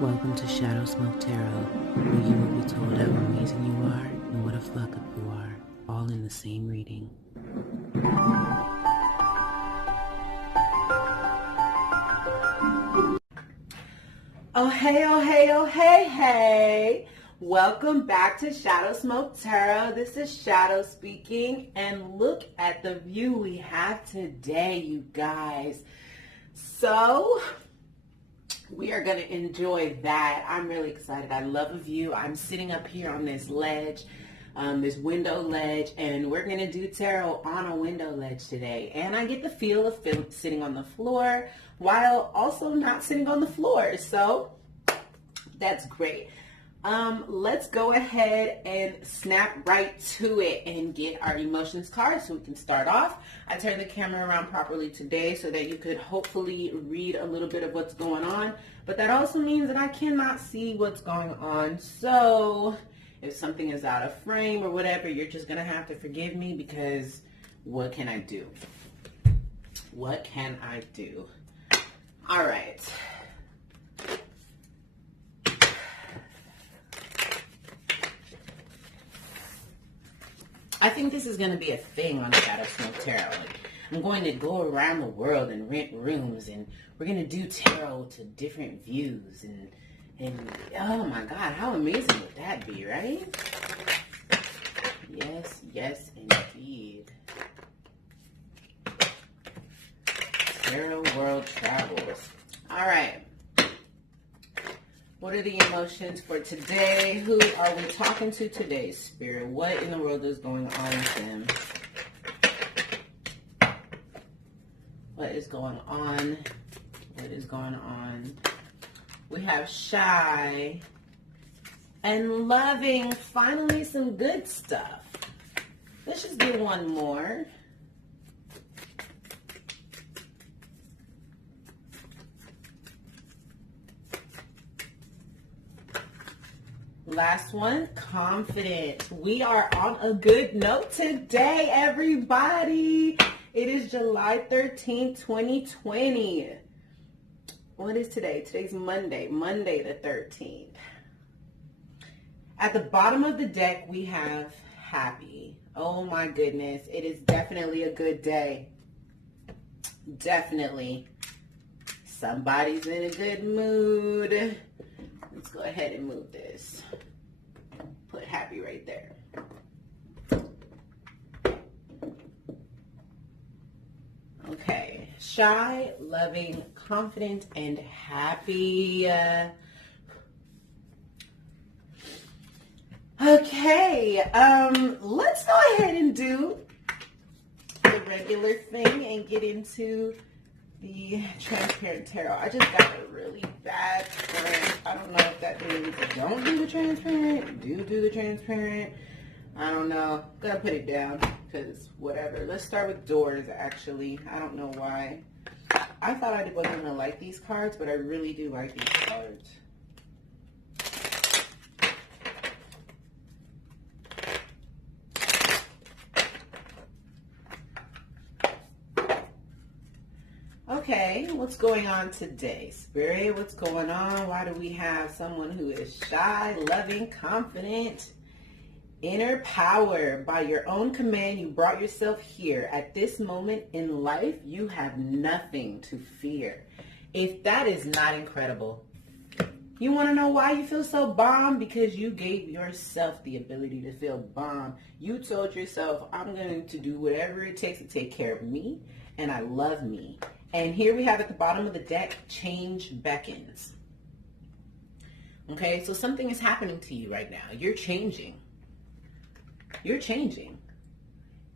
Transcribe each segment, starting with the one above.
Welcome to Shadow Smoke Tarot, where you will be told how amazing you are and what a fuck up you are, all in the same reading. Oh hey, oh hey, oh hey, hey. Welcome back to Shadow Smoke Tarot. This is Shadow speaking, and look at the view we have today, you guys. So, we are going to enjoy that. I'm really excited. I love a view. I'm sitting up here on this ledge, this window ledge, and we're going to do tarot on a window ledge today. And I get the feel of sitting on the floor while also not sitting on the floor. So that's great. Let's go ahead and snap right to it and get our emotions card so we can start off. I turned the camera around properly today so that you could hopefully read a little bit of what's going on, but that also means that I cannot see what's going on. So if something is out of frame or whatever, you're just gonna have to forgive me, because what can I do? What can I do? All right. I think this is going to be a thing on Shadow Smoke Tarot. Like, I'm going to go around the world and rent rooms, and we're going to do tarot to different views. And oh my God, how amazing would that be, right? Yes, yes, indeed. Tarot World Travels. All right. What are the emotions for today? Who are we talking to today, Spirit? What in the world is going on with them? What is going on? What is going on? We have shy and loving. Finally, some good stuff. Let's just do one more. Last one, confident. We are on a good note today, everybody. It is July 13th, 2020. What is today? Today's Monday the 13th. At the bottom of the deck, we have happy. Oh my goodness. It is definitely a good day. Definitely. Somebody's in a good mood. Let's go ahead and move this. Put happy right there. Okay. Shy, loving, confident, and happy. Okay. Let's go ahead and do the regular thing and get into the transparent tarot. I just got a really bad friend. I don't know if that means don't do the transparent, do the transparent. I don't know. Gotta put it down, because whatever. Let's start with doors, actually. I don't know why. I thought I wasn't gonna like these cards, but I really do like these cards. Okay, what's going on today, Spirit? What's going on? Why do we have someone who is shy, loving, confident, inner power? By your own command, you brought yourself here. At this moment in life, you have nothing to fear. If that is not incredible, you want to know why you feel so bomb? Because you gave yourself the ability to feel bomb. You told yourself, I'm going to do whatever it takes to take care of me, and I love me. And here we have at the bottom of the deck, change beckons. Okay, so something is happening to you right now. You're changing. You're changing.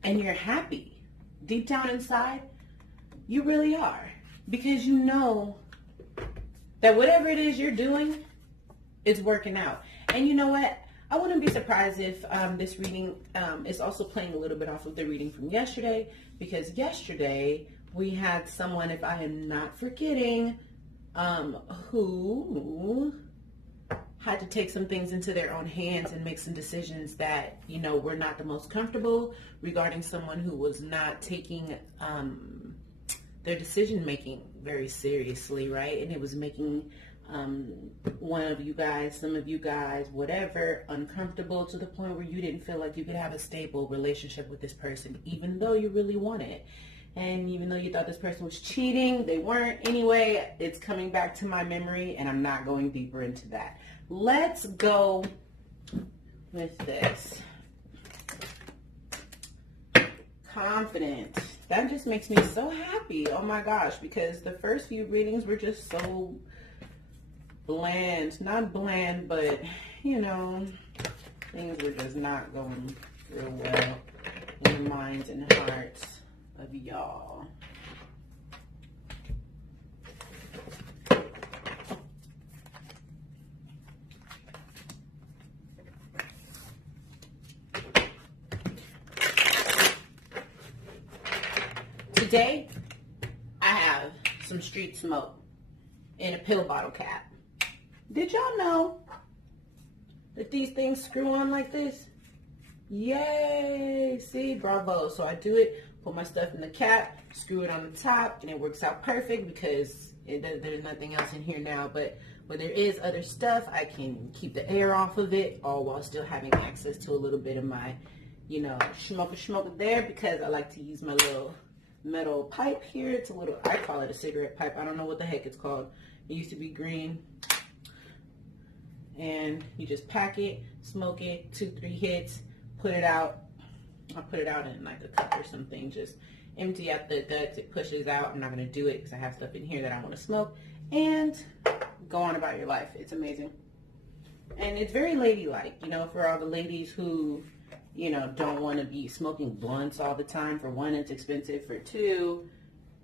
And you're happy. Deep down inside, you really are. Because you know that whatever it is you're doing, it's working out. And you know what? I wouldn't be surprised if this reading is also playing a little bit off of the reading from yesterday. Because yesterday, we had someone, if I am not forgetting, who had to take some things into their own hands and make some decisions that, you know, were not the most comfortable, regarding someone who was not taking their decision making very seriously, right? And it was making one of you guys, some of you guys, whatever, uncomfortable to the point where you didn't feel like you could have a stable relationship with this person, even though you really wanted it. And even though you thought this person was cheating, they weren't. Anyway, it's coming back to my memory, and I'm not going deeper into that. Let's go with this. Confident. That just makes me so happy. Oh my gosh, because the first few readings were just so bland. Not bland, but, you know, things were just not going real well in the minds and hearts of y'all. Today, I have some street smoke in a pill bottle cap. Did y'all know that these things screw on like this? Yay! See, bravo. So I do it, put my stuff in the cap, screw it on the top, and it works out perfect because there's nothing else in here now. But when there is other stuff, I can keep the air off of it, all while still having access to a little bit of my, you know, smoke there, because I like to use my little metal pipe here. It's a little, I call it a cigarette pipe. I don't know what the heck it's called. It used to be green. And you just pack it, smoke it, 2-3 hits, put it out. I'll put it out in like a cup or something. Just empty out the guts. It pushes out. I'm not going to do it because I have stuff in here that I want to smoke. And go on about your life. It's amazing. And it's very ladylike, you know, for all the ladies who, you know, don't want to be smoking blunts all the time. For one, it's expensive. For two,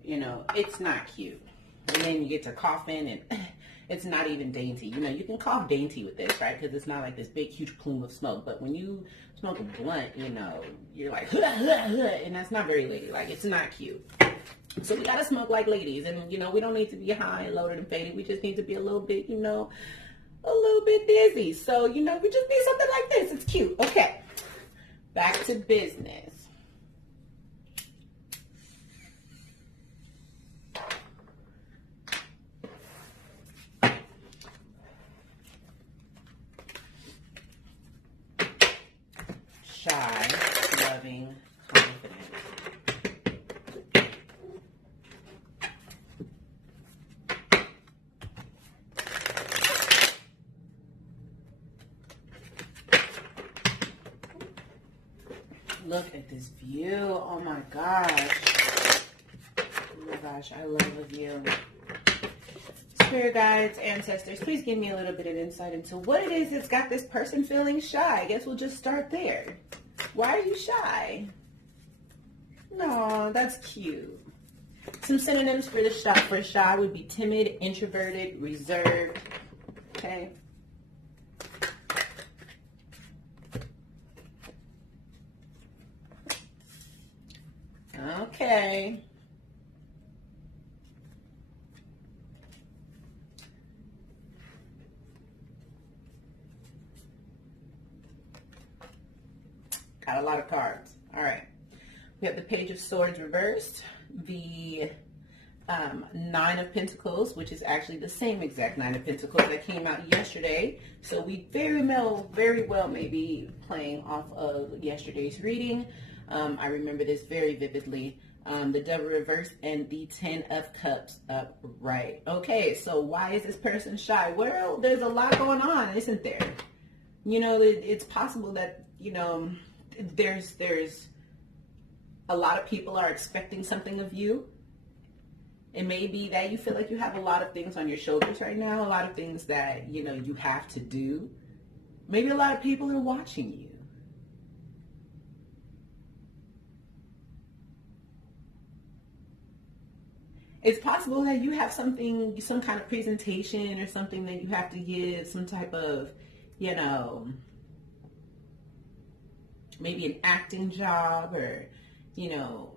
you know, it's not cute. And then you get to coughing and it's not even dainty. You know, you can cough dainty with this, right? Because it's not like this big, huge plume of smoke. But when you smoke a blunt, you know, you're like, hua, hua, hua, and that's not very ladylike. It's not cute. So we got to smoke like ladies. And, you know, we don't need to be high and loaded and faded. We just need to be a little bit, you know, a little bit dizzy. So, you know, we just need something like this. It's cute. Okay. Back to business. Shy, loving, confident. Look at this view. Oh my gosh. Oh my gosh, I love a view. Spirit guides, ancestors, please give me a little bit of insight into what it is that's got this person feeling shy. I guess we'll just start there. Why are you shy? No, that's cute. Some synonyms for shy would be timid, introverted, reserved. Okay. Okay. Got a lot of cards. All right. We have the Page of Swords reversed, the Nine of Pentacles, which is actually the same exact Nine of Pentacles that came out yesterday. So we very well may be playing off of yesterday's reading. I remember this very vividly. The Devil reversed and the 10 of Cups upright. Okay, so why is this person shy? Well, there's a lot going on, isn't there? You know, it's possible that, you know, there's a lot of people are expecting something of you. It may be that you feel like you have a lot of things on your shoulders right now, a lot of things that, you know, you have to do. Maybe a lot of people are watching you. It's possible that you have something, some kind of presentation or something that you have to give, some type of, you know, maybe an acting job, or, you know,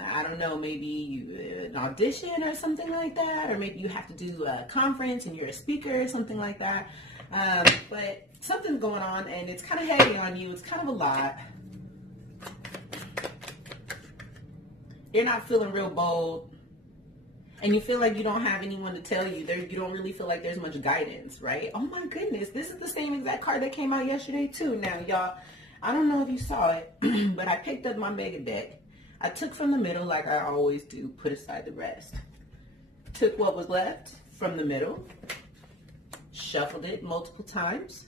I don't know, maybe an audition or something like that, or maybe you have to do a conference and you're a speaker or something like that. But something's going on and it's kind of heavy on you. It's kind of a lot. You're not feeling real bold. and you feel like you don't have anyone to tell you. You don't really feel like there's much guidance, right? Oh my goodness, this is the same exact card that came out yesterday too. Now, y'all, I don't know if you saw it, but I picked up my mega deck. I took from the middle like I always do, put aside the rest. Took what was left from the middle, shuffled it multiple times,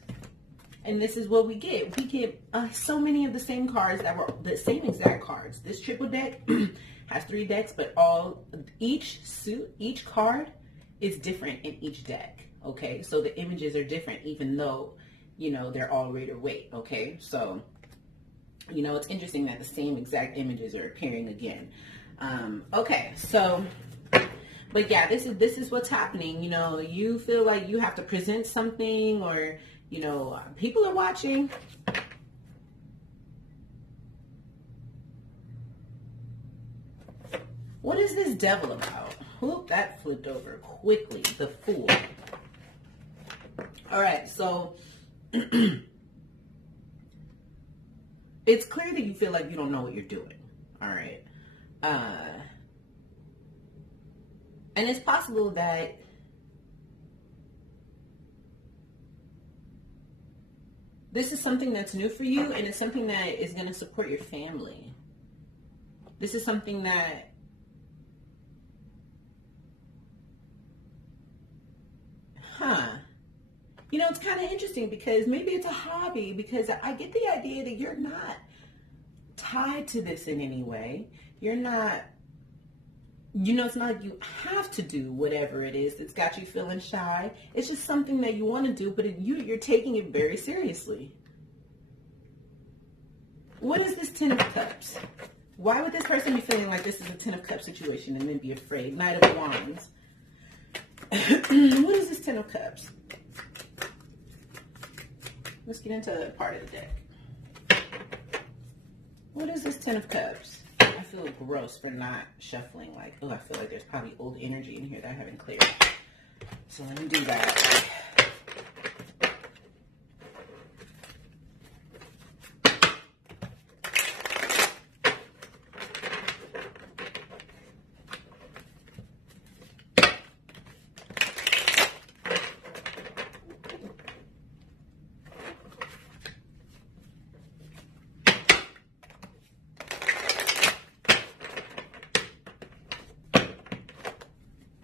and this is what we get. We get so many of the same cards that were the same exact cards. This triple deck has 3 decks, but each card is different in each deck. Okay, so the images are different, even though, you know, they're all Rider Waite. Okay, so, you know, it's interesting that the same exact images are appearing again. Okay, so, but yeah, this is what's happening. You know, you feel like you have to present something, or, you know, people are watching. What is this devil about? Whoop, that flipped over quickly. The Fool. All right, so it's clear that you feel like you don't know what you're doing. All right. And it's possible that this is something that's new for you, and it's something that is going to support your family. This is something that you know, it's kind of interesting because maybe it's a hobby, because I get the idea that you're not tied to this in any way. You're not, you know, it's not like you have to do whatever it is that's got you feeling shy. It's just something that you want to do, but you're taking it very seriously. What is this 10 of Cups? Why would this person be feeling like this is a 10 of Cups situation and then be afraid? Knight of Wands. What is this 10 of Cups? Let's get into the part of the deck. What is this 10 of Cups? I feel gross for not shuffling. Like, oh, I feel like there's probably old energy in here that I haven't cleared. So let me do that.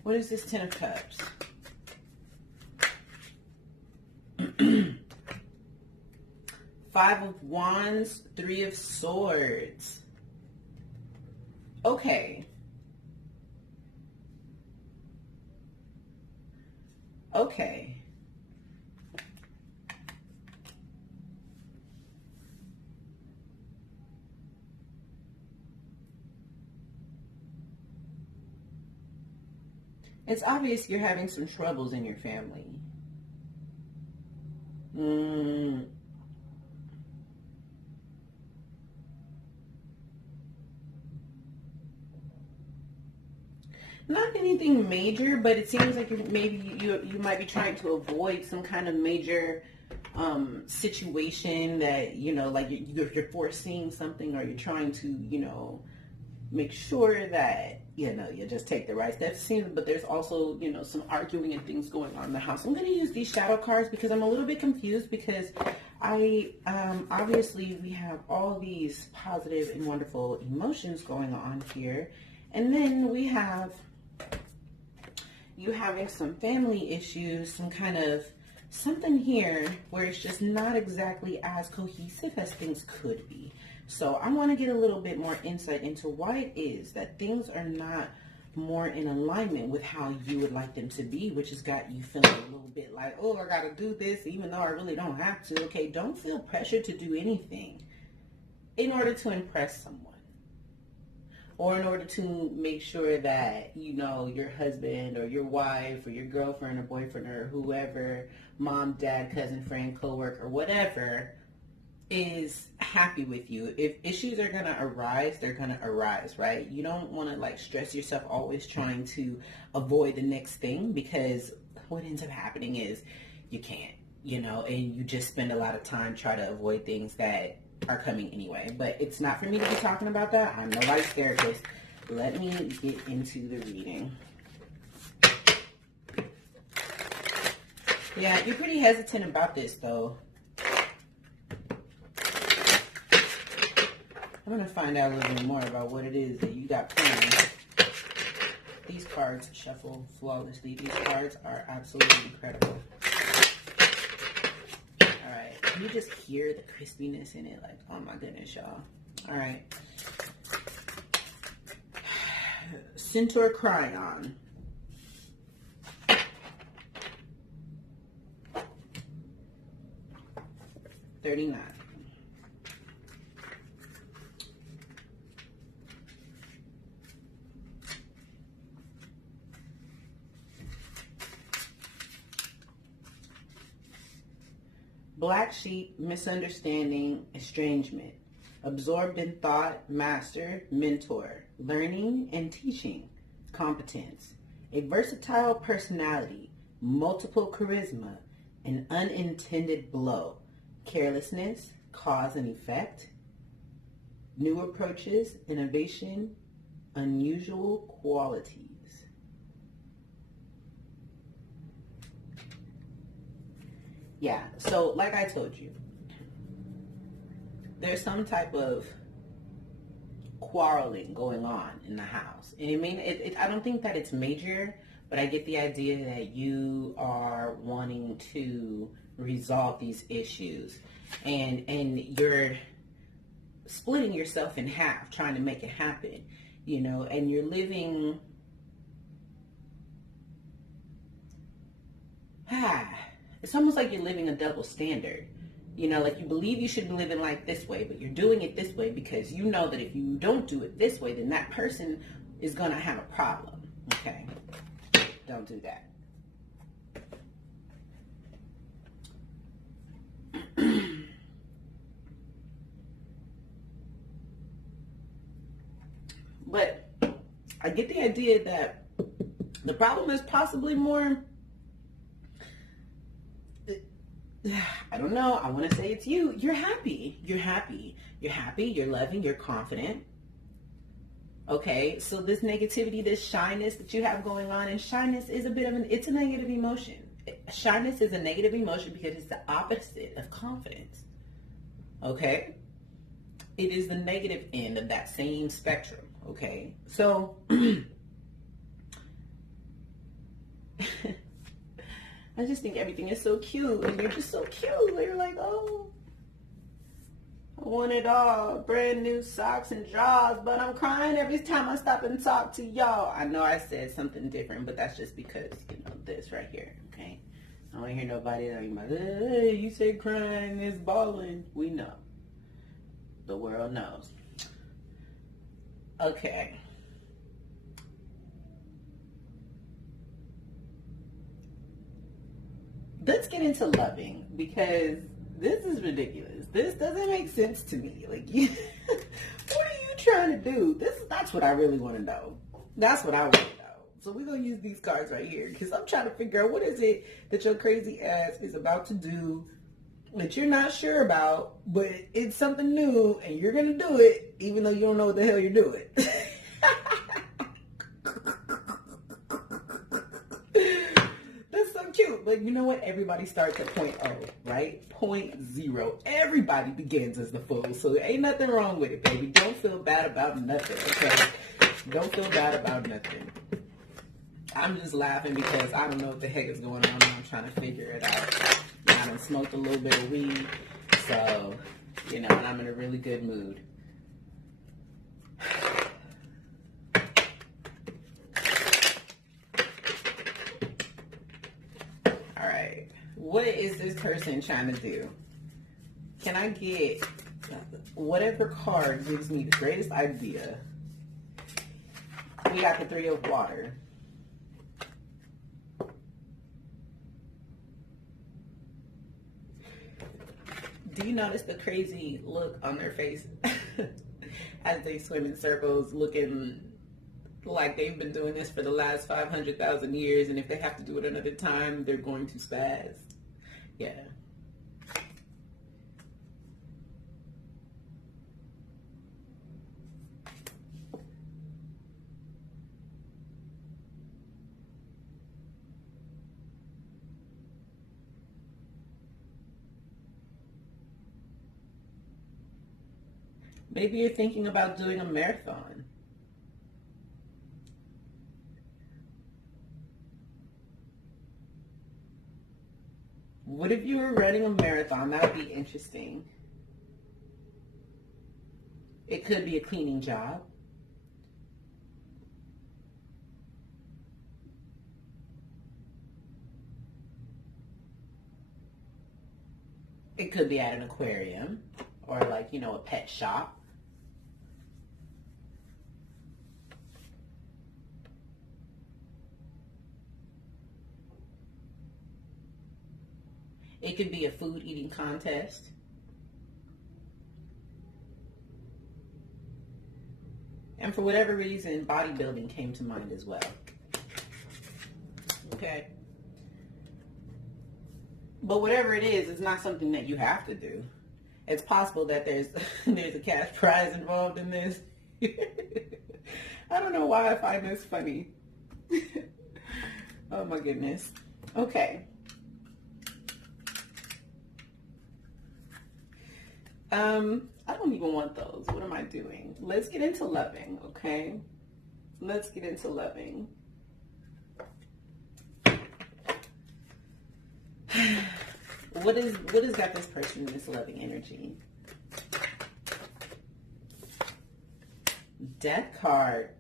What is this 10 of Cups? Five of Wands, 3 of Swords. Okay. Okay. It's obvious you're having some troubles in your family. Not anything major, but it seems like maybe you might be trying to avoid some kind of major situation that, you know, like you're foreseeing something, or you're trying to, you know, make sure that, you know, you just take the right steps. But there's also, you know, some arguing and things going on in the house. I'm going to use these shadow cards because I'm a little bit confused, because obviously we have all these positive and wonderful emotions going on here. And then we have you having some family issues, some kind of something here where it's just not exactly as cohesive as things could be. So I want to get a little bit more insight into why it is that things are not more in alignment with how you would like them to be, which has got you feeling a little bit like, oh, I got to do this even though I really don't have to. Okay, don't feel pressure to do anything in order to impress someone, or in order to make sure that, you know, your husband or your wife or your girlfriend or boyfriend or whoever, mom, dad, cousin, friend, coworker, whatever, is happy with you. If issues are going to arise, they're going to arise, right? You don't want to like stress yourself always trying to avoid the next thing, because what ends up happening is you can't, you know, and you just spend a lot of time trying to avoid things that are coming anyway. But it's not for me to be talking about that. I'm nobody's therapist. Let me get into the reading. Yeah, you're pretty hesitant about this, though. I'm going to find out a little bit more about what it is that you got planned. These cards shuffle flawlessly. These cards are absolutely incredible. All right. Can you just hear the crispiness in it? Like, oh my goodness, y'all. All right. Centaur Cryon. $39. Black sheep, misunderstanding, estrangement. Absorbed in thought, master, mentor, learning and teaching, competence. A versatile personality, multiple charisma, an unintended blow, carelessness, cause and effect, new approaches, innovation, unusual qualities. Yeah, so like I told you, there's some type of quarreling going on in the house. And I mean, I don't think that it's major, but I get the idea that you are wanting to resolve these issues. And you're splitting yourself in half, trying to make it happen, you know, and you're living... It's almost like you're living a double standard. You know, like you believe you should be living like this way, but you're doing it this way because you know that if you don't do it this way, then that person is going to have a problem. Okay? Don't do that. But I get the idea that the problem is possibly more... I don't know. I want to say it's you. You're happy. You're happy. You're happy. You're loving. You're confident. Okay. So this negativity, this shyness that you have going on, and shyness is a bit of it's a negative emotion. Shyness is a negative emotion because it's the opposite of confidence. Okay. It is the negative end of that same spectrum. Okay. So I just think everything is so cute, and you're just so cute. You're like, oh, I want it all. Brand new socks and drawers, but I'm crying every time I stop and talk to y'all. I know I said something different, but that's just because, you know, this right here, okay? I don't hear nobody talking about, hey, you said crying is balling. We know. The world knows. Okay. Let's get into loving, because this is ridiculous. This doesn't make sense to me. Like, what are you trying to do? That's what I really want to know. That's what I want to know. So we're going to use these cards right here, because I'm trying to figure out what is it that your crazy ass is about to do that you're not sure about, but it's something new, and you're going to do it, even though you don't know what the hell you're doing. Cute, but you know what? Everybody starts at point O, right? Point zero. Everybody begins as the fool, so ain't nothing wrong with it, baby. Don't feel bad about nothing, okay? Don't feel bad about nothing. I'm just laughing because I don't know what the heck is going on, and I'm trying to figure it out. I done smoked a little bit of weed, so, you know, and I'm in a really good mood. What is this person trying to do? Can I get whatever card gives me the greatest idea? We got the Three of Water. Do you notice the crazy look on their face as they swim in circles, looking like they've been doing this for the last 500,000 years, and if they have to do it another time, they're going to spaz? Yeah. Maybe you're thinking about doing a marathon. What if you were running a marathon? That would be interesting. It could be a cleaning job. It could be at an aquarium or like, a pet shop. It could be a food eating contest. And for whatever reason, bodybuilding came to mind as well. Okay. But whatever it is, it's not something that you have to do. It's possible that there's a cash prize involved in this. I don't know why I find this funny. Oh my goodness. Okay. I don't even want those. What am I doing? Let's get into loving, okay? Let's get into loving. What is got this person in this loving energy? Death card.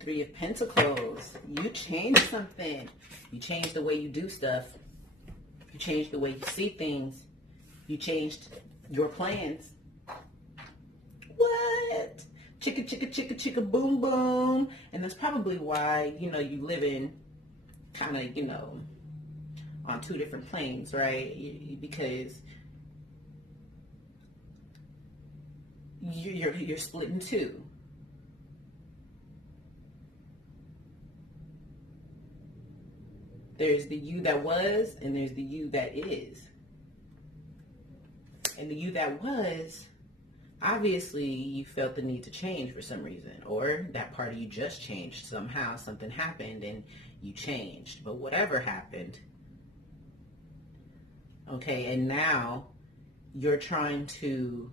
3 of Pentacles. You changed something. You changed the way you do stuff. You changed the way you see things. You changed your plans. What? Chicka, chicka, chicka, chicka, boom, boom. And that's probably why, you live in kind of, on 2 different planes, right? Because you're split in 2. There's the you that was, and there's the you that is. And the you that was, obviously you felt the need to change for some reason, or that part of you just changed somehow. Something happened and you changed. But whatever happened, okay, and now you're trying to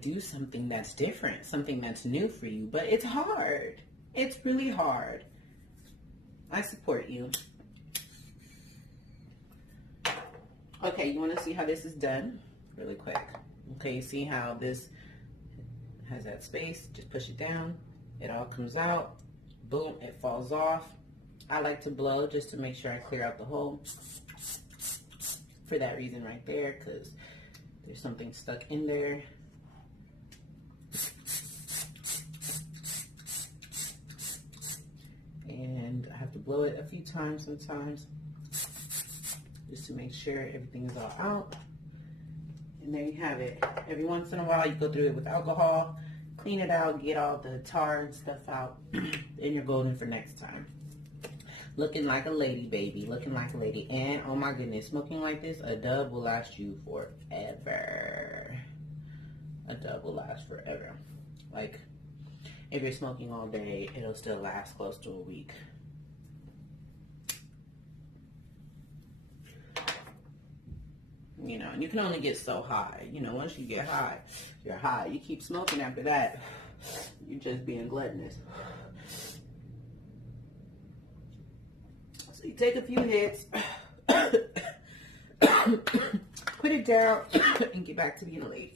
do something that's different, something that's new for you, but it's hard. It's really hard. I support you. Okay, you want to see how this is done? Really quick. Okay, you see how this has that space? Just push it down. It all comes out. Boom, it falls off. I like to blow just to make sure I clear out the hole. For that reason right there, because there's something stuck in there. And I have to blow it a few times sometimes just to make sure everything is all out. And there you have it. Every once in a while you go through it with alcohol, clean it out, get all the tar and stuff out, and you're golden for next time. Looking like a lady, baby. Looking like a lady. And oh my goodness, smoking like this, a dub will last you forever. A dub will last forever. Like, if you're smoking all day, it'll still last close to a week. And you can only get so high. Once you get high, you're high. You keep smoking after that, you're just being gluttonous. So you take a few hits, put it down, and get back to being a lady.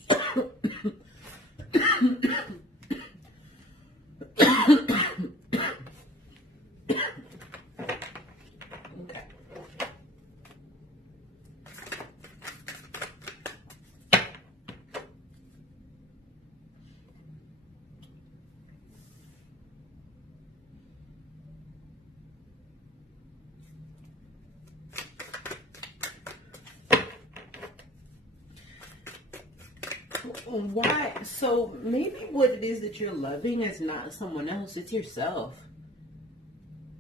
Why? So maybe what it is that you're loving is not someone else, it's yourself.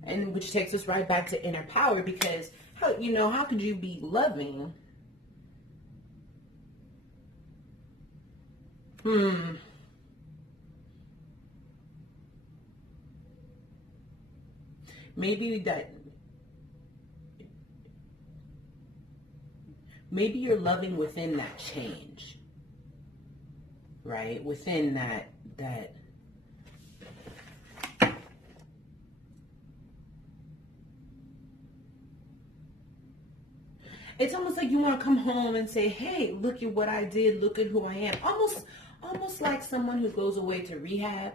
And which takes us right back to inner power, because how could you be loving? Maybe that maybe you're loving within that change, right? Within that it's almost like you want to come home and say, hey, look at what I did, look at who I am. Almost like someone who goes away to rehab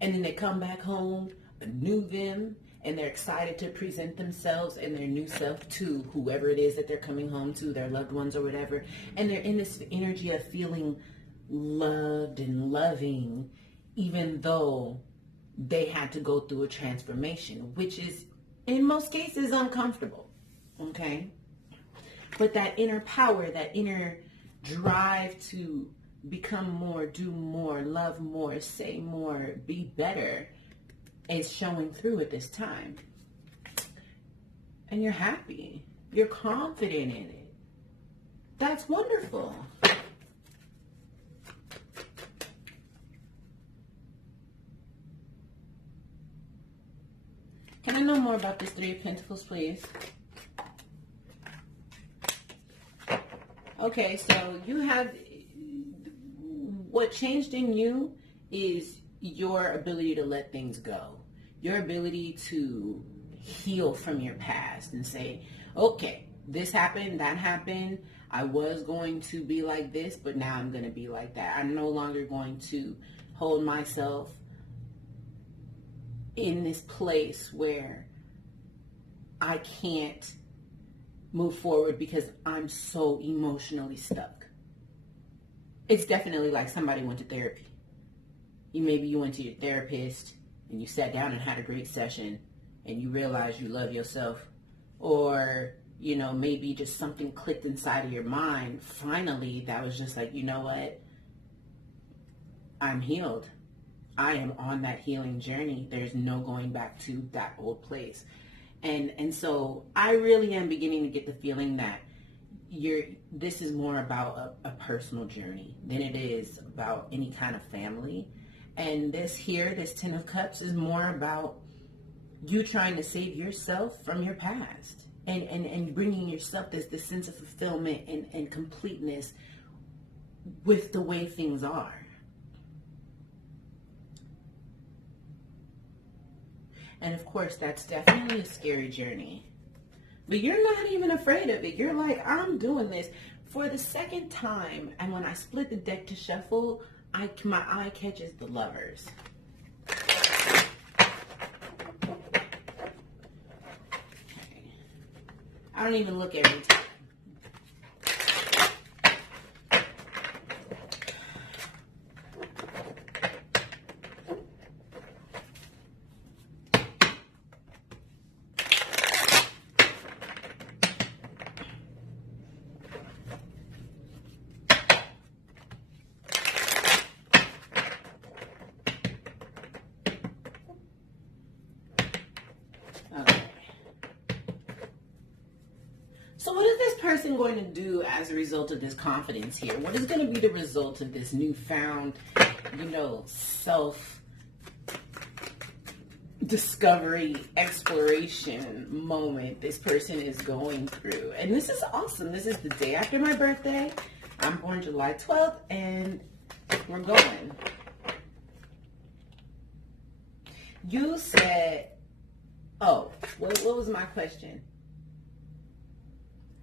and then they come back home, a new them, and they're excited to present themselves and their new self to whoever it is that they're coming home to, their loved ones or whatever. And they're in this energy of feeling loved and loving, even though they had to go through a transformation, which is in most cases uncomfortable. Okay? But that inner power, that inner drive to become more, do more, love more, say more, be better is showing through at this time. And you're happy. You're confident in it. That's wonderful. Can I know more about this Three of Pentacles, please? Okay, so you have, what changed in you is your ability to let things go. Your ability to heal from your past and say, okay, this happened, that happened. I was going to be like this, but now I'm going to be like that. I'm no longer going to hold myself in this place where I can't move forward because I'm so emotionally stuck. It's definitely like somebody went to therapy. Maybe you went to your therapist and you sat down and had a great session and you realized you love yourself, or maybe just something clicked inside of your mind finally that was just like, you know what, I'm healed. I am on that healing journey. There's no going back to that old place. And so I really am beginning to get the feeling that this is more about a personal journey than it is about any kind of family. And this Ten of Cups is more about you trying to save yourself from your past and bringing yourself this sense of fulfillment and completeness with the way things are. And of course, that's definitely a scary journey. But you're not even afraid of it. You're like, I'm doing this for the second time. And when I split the deck to shuffle, my eye catches the Lovers. Okay. I don't even look every time. So what is this person going to do as a result of this confidence here? What is going to be the result of this newfound, self-discovery, exploration moment this person is going through? And this is awesome. This is the day after my birthday. I'm born July 12th, and we're going. You said, oh, what was my question?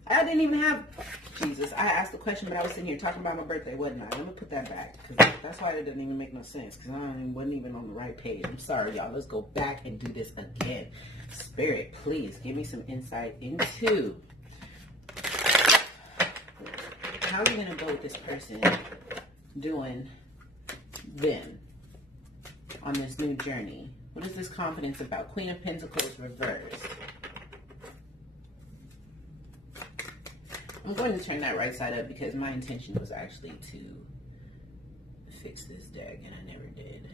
I didn't even have, Jesus, I asked the question, but I was sitting here talking about my birthday, wasn't I? Let me put that back, because that's why it doesn't even make no sense, because I wasn't even on the right page. I'm sorry, y'all. Let's go back and do this again. Spirit, please give me some insight into how are you going to go with this person doing them on this new journey? What is this confidence about? Queen of Pentacles reversed. I'm going to turn that right side up because my intention was actually to fix this deck, and I never did.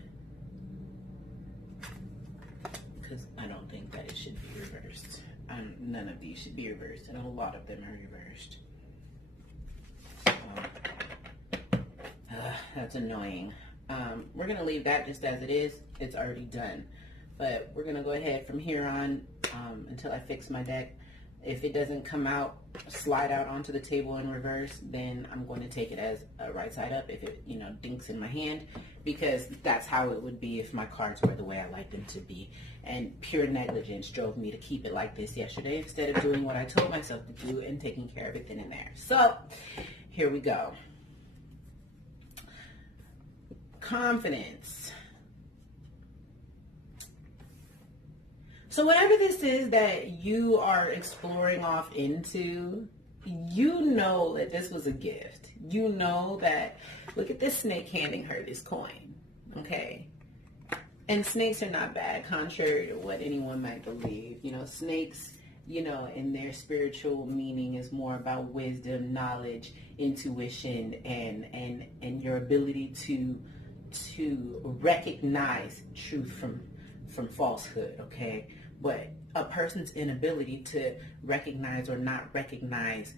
Because I don't think that it should be reversed. None of these should be reversed, and a lot of them are reversed. That's annoying. We're going to leave that just as it is. It's already done. But we're going to go ahead from here on until I fix my deck. If it doesn't come out, slide out onto the table in reverse, then I'm going to take it as a right side up if it, dinks in my hand, because that's how it would be if my cards were the way I like them to be. And pure negligence drove me to keep it like this yesterday instead of doing what I told myself to do and taking care of it then and there. So here we go. Confidence. So whatever this is that you are exploring off into, you know that this was a gift. You know that, look at this snake handing her this coin, okay? And snakes are not bad, contrary to what anyone might believe. Snakes, in their spiritual meaning is more about wisdom, knowledge, intuition, and your ability to recognize truth from falsehood, okay? But a person's inability to recognize or not recognize,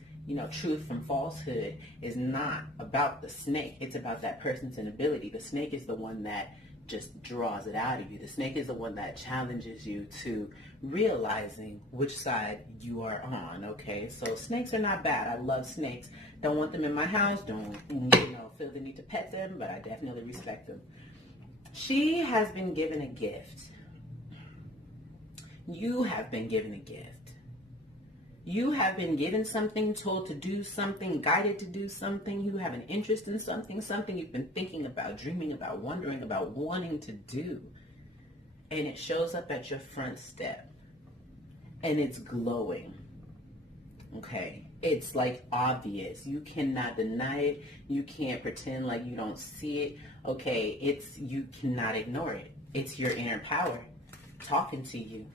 truth from falsehood is not about the snake. It's about that person's inability. The snake is the one that just draws it out of you. The snake is the one that challenges you to realizing which side you are on, okay? So snakes are not bad. I love snakes. Don't want them in my house. Don't, feel the need to pet them, but I definitely respect them. She has been given a gift. You have been given a gift. You have been given something, told to do something, guided to do something. You have an interest in something you've been thinking about, dreaming about, wondering about, wanting to do. And it shows up at your front step. And it's glowing. Okay? It's like obvious. You cannot deny it. You can't pretend like you don't see it. Okay? You cannot ignore it. It's your inner power talking to you.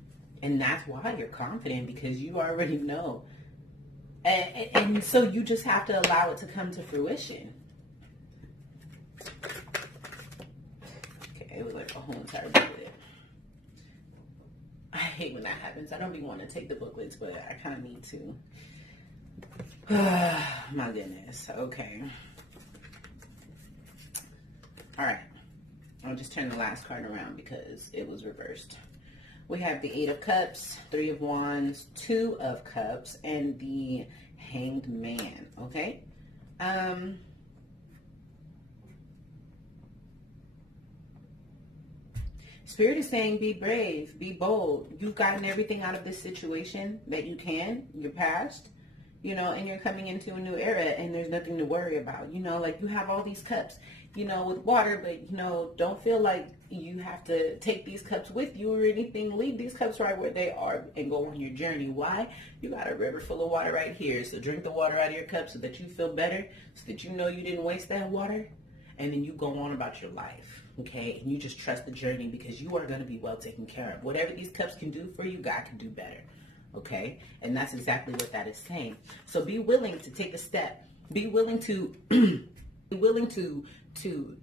And that's why you're confident, because you already know. And so you just have to allow it to come to fruition. Okay, it was like a whole entire booklet. I hate when that happens. I don't be wanting to take the booklets, but I kind of need to. My goodness. Okay. All right. I'll just turn the last card around because it was reversed. We have the 8 of Cups, 3 of Wands, 2 of Cups, and the Hanged Man, okay? Spirit is saying be brave, be bold. You've gotten everything out of this situation that you can, your past, and you're coming into a new era and there's nothing to worry about. Like you have all these cups, with water, but, don't feel like you have to take these cups with you or anything. Leave these cups right where they are and go on your journey. Why? You got a river full of water right here. So drink the water out of your cup so that you feel better, so that you know you didn't waste that water. And then you go on about your life, okay? And you just trust the journey, because you are going to be well taken care of. Whatever these cups can do for you, God can do better, okay? And that's exactly what that is saying. So be willing to take a step. Be willing to to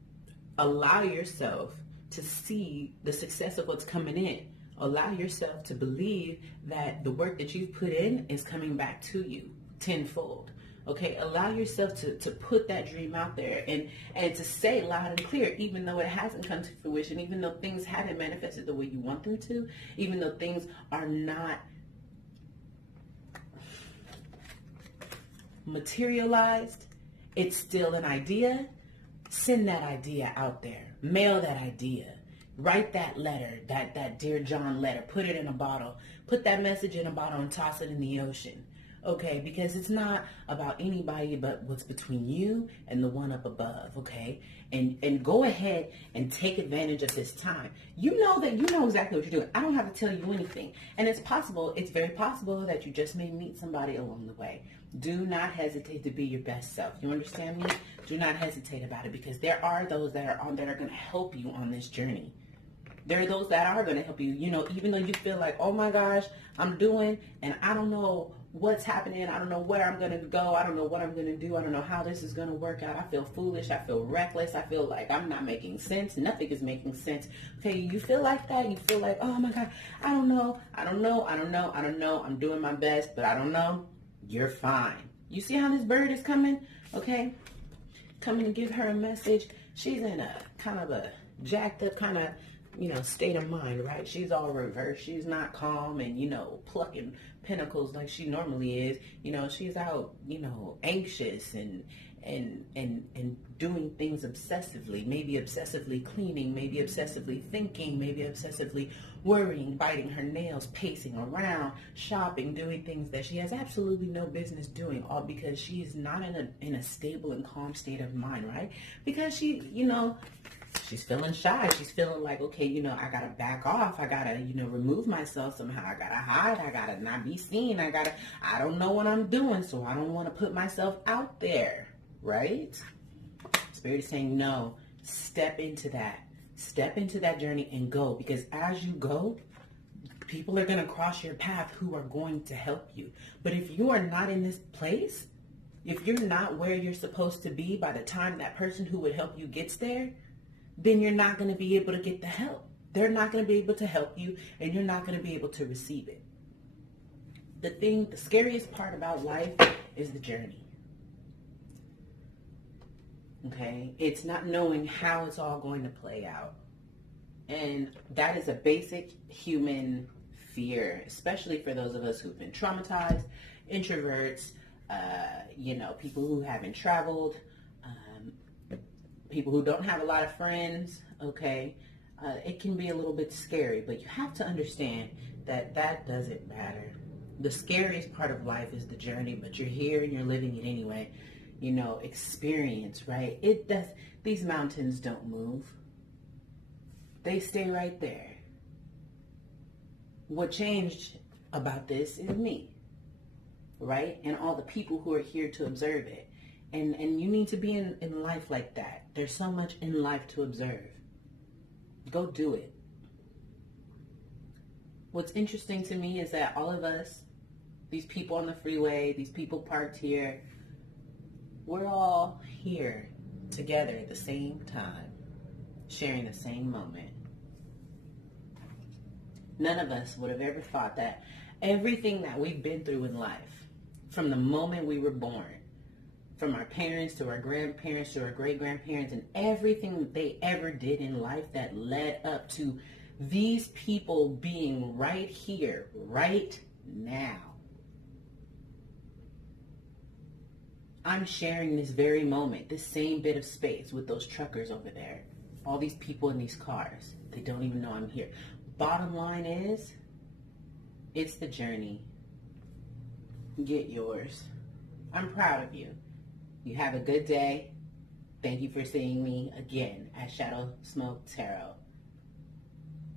allow yourself to see the success of what's coming in. Allow yourself to believe that the work that you've put in is coming back to you tenfold. Okay, allow yourself to put that dream out there and to say loud and clear, even though it hasn't come to fruition, even though things haven't manifested the way you want them to, even though things are not materialized, it's still an idea. Send that idea out there. Mail that idea. Write that letter, that Dear John letter. Put it in a bottle. Put that message in a bottle and toss it in the ocean. Okay, because it's not about anybody but what's between you and the one up above, okay? And go ahead and take advantage of this time. You know exactly what you're doing. I don't have to tell you anything. And it's very possible that you just may meet somebody along the way. Do not hesitate to be your best self. You understand me? Do not hesitate about it, because there are those that are going to help you on this journey. There are those that are going to help you, even though you feel like, oh my gosh, I'm doing, and I don't know what's happening. I don't know where I'm going to go. I don't know what I'm going to do. I don't know how this is going to work out. I feel foolish. I feel reckless. I feel like I'm not making sense. Nothing is making sense. Okay, you feel like that? You feel like, oh my God, I don't know. I'm doing my best, but I don't know. You're fine. You see how this bird is coming? Okay? Coming to give her a message. She's in a kind of a jacked up kind of state of mind, right? She's all reversed. She's not calm and, plucking pinnacles like she normally is. She's out, anxious and doing things obsessively, maybe obsessively cleaning, maybe obsessively thinking, maybe obsessively worrying, biting her nails, pacing around, shopping, doing things that she has absolutely no business doing, all because she's not in a stable and calm state of mind, right? Because she's feeling shy. She's feeling like, okay, I gotta back off. I gotta, remove myself somehow. I gotta hide. I gotta not be seen. I don't know what I'm doing, so I don't want to put myself out there, right? Spirit is saying, no, step into that. Step into that journey and go, because as you go, people are going to cross your path who are going to help you. But if you are not in this place, if you're not where you're supposed to be by the time that person who would help you gets there, then you're not going to be able to get the help. They're not going to be able to help you, and you're not going to be able to receive it. The scariest part about life is the journey. Okay? It's not knowing how it's all going to play out. And that is a basic human fear, especially for those of us who've been traumatized, introverts, people who haven't traveled, people who don't have a lot of friends, okay? It can be a little bit scary, but you have to understand that doesn't matter. The scariest part of life is the journey, but you're here and you're living it anyway. Experience, right? These mountains don't move. They stay right there. What changed about this is me, right? And all the people who are here to observe it. And you need to be in life like that. There's so much in life to observe. Go do it. What's interesting to me is that all of us, these people on the freeway, these people parked here, we're all here together at the same time, sharing the same moment. None of us would have ever thought that everything that we've been through in life, from the moment we were born, from our parents to our grandparents to our great-grandparents, and everything that they ever did in life that led up to these people being right here, right now. I'm sharing this very moment, this same bit of space with those truckers over there. All these people in these cars. They don't even know I'm here. Bottom line is, it's the journey. Get yours. I'm proud of you. You have a good day. Thank you for seeing me again at Shadow Smoke Tarot.